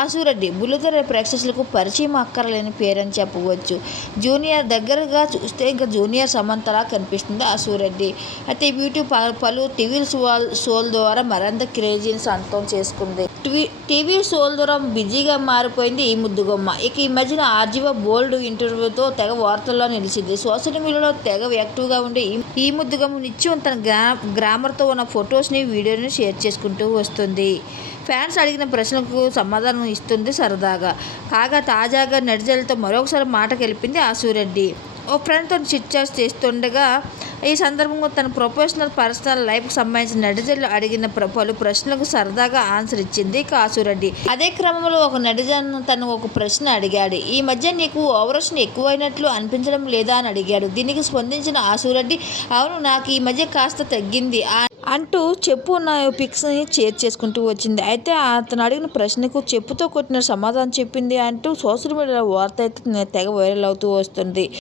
ఆశురెడ్డి బుల్లితెర ప్రేక్షకులకు పరిచయం అక్కర్లేని పేరని చెప్పవచ్చు. జూనియర్ దగ్గరగా చూస్తే ఇంకా జూనియర్ సమంతలా కనిపిస్తుంది ఆశురెడ్డి. అయితే ఈ బ్యూటీ పలు టీవీ షోల ద్వారా మరింత క్రేజీని సొంతం చేసుకుంది. టీవీ షోల ద్వారా బిజీగా మారిపోయింది ఈ ముద్దుగుమ్మ. ఇక ఈ మధ్యన ఆర్జీవ బోల్డ్ ఇంటర్వ్యూతో తెగ వార్తల్లో నిలిచింది. సోషల్ మీడియాలో తెగ యాక్టివ్గా ఉండే ఈ ముద్దుగుమ్మ నిత్యం తన గ్రామర్తో ఉన్న ఫొటోస్ని, వీడియోని షేర్ చేసుకుంటూ వస్తుంది. ఫ్యాన్స్ అడిగిన ప్రశ్నలకు సమాధానం ఇస్తుంది సరదాగా. కాగా తాజాగా నెటిజన్లతో మరొకసారి మాట కలిపింది ఆశురెడ్డి. ఓ ఫ్రెండ్తో చిట్చాట్ చేస్తుండగా ఈ సందర్భంగా తన పర్సనల్ లైఫ్కి సంబంధించిన నెటిజన్లు అడిగిన పలు ప్రశ్నలకు సరదాగా ఆన్సర్ ఇచ్చింది ఆశురెడ్డి. అదే క్రమంలో ఒక నెటిజన్ తను ఒక ప్రశ్న అడిగాడు. ఈ మధ్య నీకు ఓవరాక్షన్ ఎక్కువైనట్లు అనిపించడం లేదా అని అడిగాడు. దీనికి స్పందించిన ఆశురెడ్డి, అవును, నాకు ఈ మధ్య కాస్త తగ్గింది అంటూ చెప్పు నా పిక్స్ని షేర్ చేసుకుంటూ వచ్చింది. అయితే అతను అడిగిన ప్రశ్నకు చెప్పుతో కొట్టిన సమాధానం చెప్పింది అంటూ సోషల్ మీడియాలో వార్త అయితే తెగ వైరల్ అవుతూ వస్తుంది.